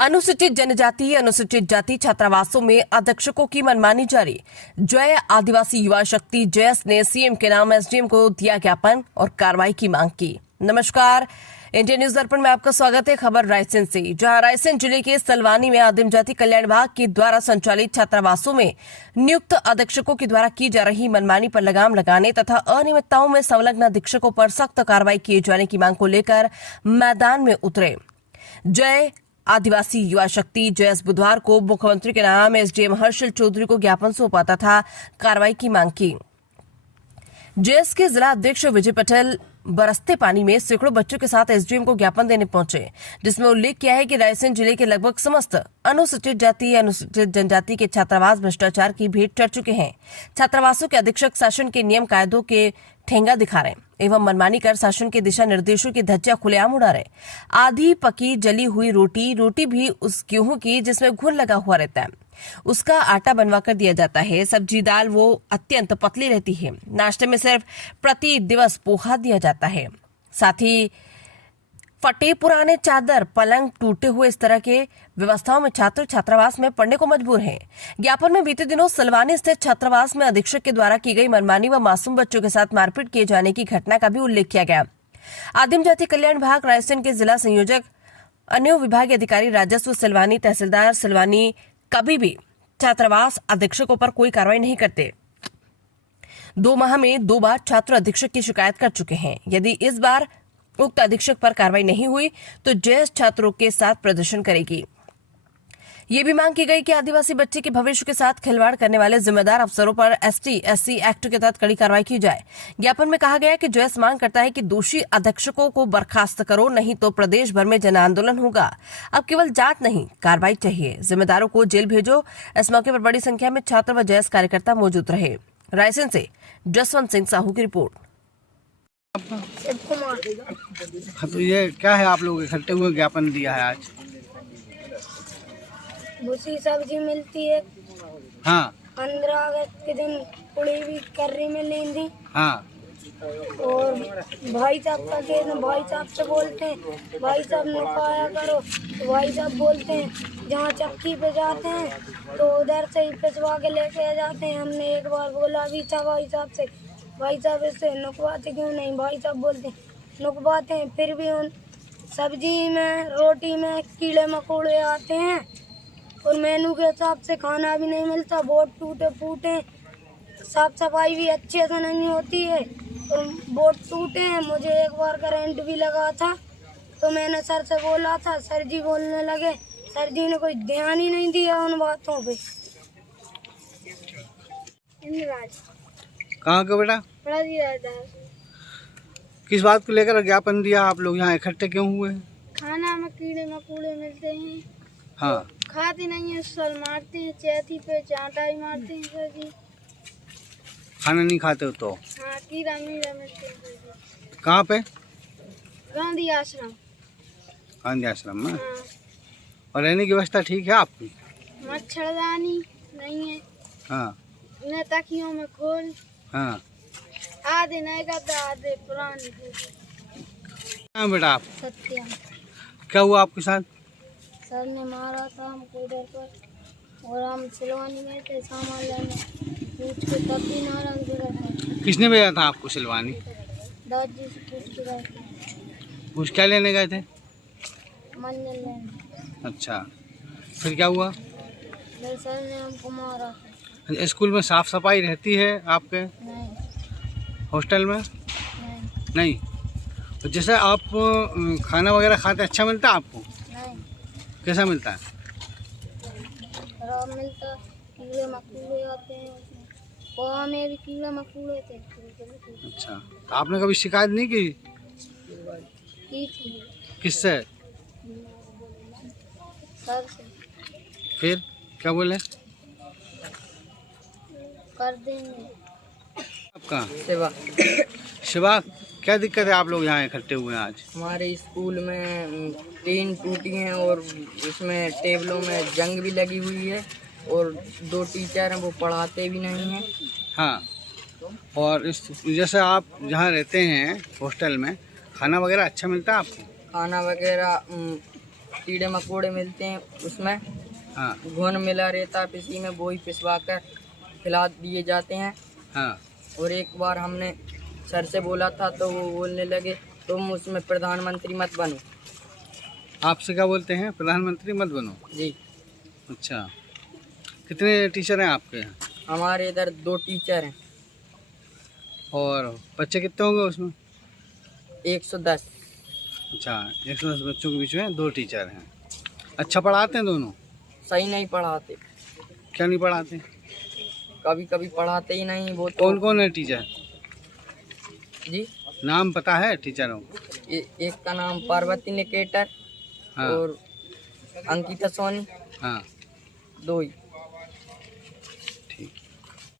अनुसूचित जनजाति अनुसूचित जाति छात्रावासों में अधीक्षकों की मनमानी जारी। जय आदिवासी युवा शक्ति जयस ने सीएम के नाम एसडीएम को दिया ज्ञापन और कार्रवाई की मांग की। नमस्कार, इंडिया न्यूज दर्पण में आपका स्वागत है। खबर रायसेन से, जहां रायसेन जिले के सलवानी में आदिम जाति कल्याण विभाग के द्वारा संचालित छात्रावासों में नियुक्त अधीक्षकों के द्वारा की जा रही मनमानी पर लगाम लगाने तथा अनियमितताओं में संलग्न अधीक्षकों पर सख्त कार्रवाई किए जाने की मांग को लेकर मैदान में उतरे। जय आदिवासी युवा शक्ति जयस बुधवार को मुख्यमंत्री के नाम एसडीएम हर्षल चौधरी को ज्ञापन सौंपा तथा कार्रवाई की मांग की। जयस के जिला अध्यक्ष विजय पटेल बरसते पानी में सैकड़ों बच्चों के साथ एसडीएम को ज्ञापन देने पहुंचे, जिसमें उल्लेख किया है कि रायसेन जिले के लगभग समस्त अनुसूचित जाति अनुसूचित जनजाति के छात्रावास भ्रष्टाचार की भेंट चढ़ चुके हैं। छात्रावासों के अधीक्षक शासन के नियम कायदों के ठेंगा दिखा रहे एवं मनमानी कर शासन के दिशा निर्देशों की धज्जियां खुलेआम उड़ा रहे। आधी पकी जली हुई रोटी भी उस गेहूं की जिसमें घुन लगा हुआ रहता है, उसका आटा बनवा कर दिया जाता है। सब्जी दाल वो अत्यंत पतली रहती है। नाश्ते में सिर्फ प्रति दिवस पोहा दिया जाता है। साथ ही फटे पुराने चादर, पलंग टूटे हुए, इस तरह के व्यवस्थाओं में छात्र छात्रावास में पढ़ने को मजबूर हैं। ज्ञापन में बीते दिनों सलवानी स्थित छात्रावास में अधीक्षक के द्वारा की गई मनमानी व मासूम बच्चों के साथ मारपीट किए जाने की घटना का भी उल्लेख किया गया। आदिम जाति कल्याण विभाग रायसेन के जिला संयोजक अन्य विभागीय अधिकारी राजस्व सलवानी तहसीलदार सलवानी कभी भी छात्रावास अधीक्षकों पर कोई कार्रवाई नहीं करते। 2 माह में 2 बार छात्र अधीक्षक की शिकायत कर चुके हैं। यदि इस बार उक्त अधीक्षक पर कार्रवाई नहीं हुई तो जयस छात्रों के साथ प्रदर्शन करेगी। ये भी मांग की गई कि आदिवासी बच्चे के भविष्य के साथ खिलवाड़ करने वाले जिम्मेदार अफसरों पर ST/SC एक्ट के तहत कड़ी कार्रवाई की जाए। ज्ञापन में कहा गया कि जयस मांग करता है कि दोषी अधीक्षकों को बर्खास्त करो, नहीं तो प्रदेश भर में जन आंदोलन होगा। अब केवल जांच नहीं, कार्रवाई चाहिए। जिम्मेदारों को जेल भेजो। इस मौके पर बड़ी संख्या में छात्र व जयस कार्यकर्ता मौजूद रहे। रायसेन से जसवंत सिंह साहू की रिपोर्ट। हाँ, तो ये क्या है, आप लोग इकट्ठे हुए ज्ञापन दिया है आज? भूसी सब्जी मिलती है। हाँ। 15 अगस्त के दिन पूड़ी भी कर्री में लेंदी। हाँ। और भाई साहब का केस में भाई साहब से बोलते हैं, भाई साहब नुकाया करो, तो भाई साहब बोलते हैं जहाँ चक्की पे जाते हैं तो उधर से ही पिसवा के लेके जाते हैं। हमने एक बार बोला भी था भाई साहब से, भाई साहब इससे नुकवाते क्यों नहीं? भाई साहब बोलते हैं नुकवाते हैं, फिर भी उन सब्जी में रोटी में कीड़े मकोड़े आते हैं और मेनू के हिसाब से खाना भी नहीं मिलता। बोर्ड टूटे फूटे, साफ सफाई भी अच्छे से नहीं होती है और बोर्ड टूटे हैं। मुझे एक बार करंट भी लगा था तो मैंने सर से बोला था, सर जी बोलने लगे, सर जी ने कोई ध्यान ही नहीं दिया उन बातों पे। इंद्रराज कहाँ का बेटा? किस बात को लेकर ज्ञापन दिया? आप लोग यहाँ इकट्ठे क्यों हुए? खाना में कीड़े मकोड़े मिलते हैं। हाँ। खाते नहीं है, सल मारते हैं, चैथी पे चांटा ही मारते हैं सर जी। खाना नहीं खाते हो तो? हाँ, कीड़ा मीड़ा मिलते हैं। कहाँ पे? गांधी आश्रम। गांधी आश्रम में? हाँ। और रहने की व्यवस्था ठीक है आपकी? मच्छरदानी नहीं है। हाँ। न तकियों में खोल। हाँ। आधे नए गद्दा, आधे पुराने। हाँ बेटा, आप सत्यम। क्या हुआ आपके साथ? सर ने मारा था हमको इधर पर और हम सिलवानी में थे सामान लेने, पूछ के तब भी मारा था। किसने भेजा था आपको सिलवानी? दादी से पूछ के गए थे। पूछ क्या लेने गए थे? मंजन लेने। अच्छा, फिर क्या हुआ? फिर सर ने हमको मारा। स्कूल में साफ सफाई रहती है आपके? नहीं। हॉस्टल में? नहीं। नहीं। तो जैसे आप खाना वगैरह खाते, अच्छा मिलता है आपको? नहीं। कैसा मिलता है? खराब मिलता, कीड़े मकोड़े आते हैं उसमें। पोहा में भी कीड़े मकोड़े थे। अच्छा, तो आपने कभी शिकायत नहीं की? की थी। किससे? सर से। फिर क्या बोले? कर देंगे। आपका सेवा। शिवा, क्या दिक्कत है, आप लोग यहाँ इकट्ठे हुए हैं आज? हमारे स्कूल में टीन टूटी हैं और उसमें टेबलों में जंग भी लगी हुई है और 2 टीचर हैं वो पढ़ाते भी नहीं हैं। हाँ। और इस जैसे आप जहाँ रहते हैं हॉस्टल में, खाना वगैरह अच्छा मिलता है आपको? खाना वगैरह कीड़े मकोड़े मिलते हैं उसमें हाँ घुन मिला रहता है पिसी में, वो ही पिसवा कर खिला दिए जाते हैं। हाँ। और एक बार हमने सर से बोला था तो वो बोलने लगे तुम उसमें प्रधानमंत्री मत बनो। आपसे क्या बोलते हैं? प्रधानमंत्री मत बनो। जी। अच्छा, कितने टीचर हैं आपके? हमारे इधर 2 टीचर हैं। और बच्चे कितने होंगे उसमें? 110। अच्छा, 110 बच्चों के बीच में 2 टीचर हैं। अच्छा पढ़ाते हैं दोनों? सही नहीं पढ़ाते, क्या नहीं पढ़ाते? कभी कभी पढ़ाते ही नहीं वो तो। कौन कौन है टीचर? जी, नाम पता है टीचरों? एक का नाम पार्वती निकेटर हाँ और अंकिता सोनी, हाँ। 2 ही।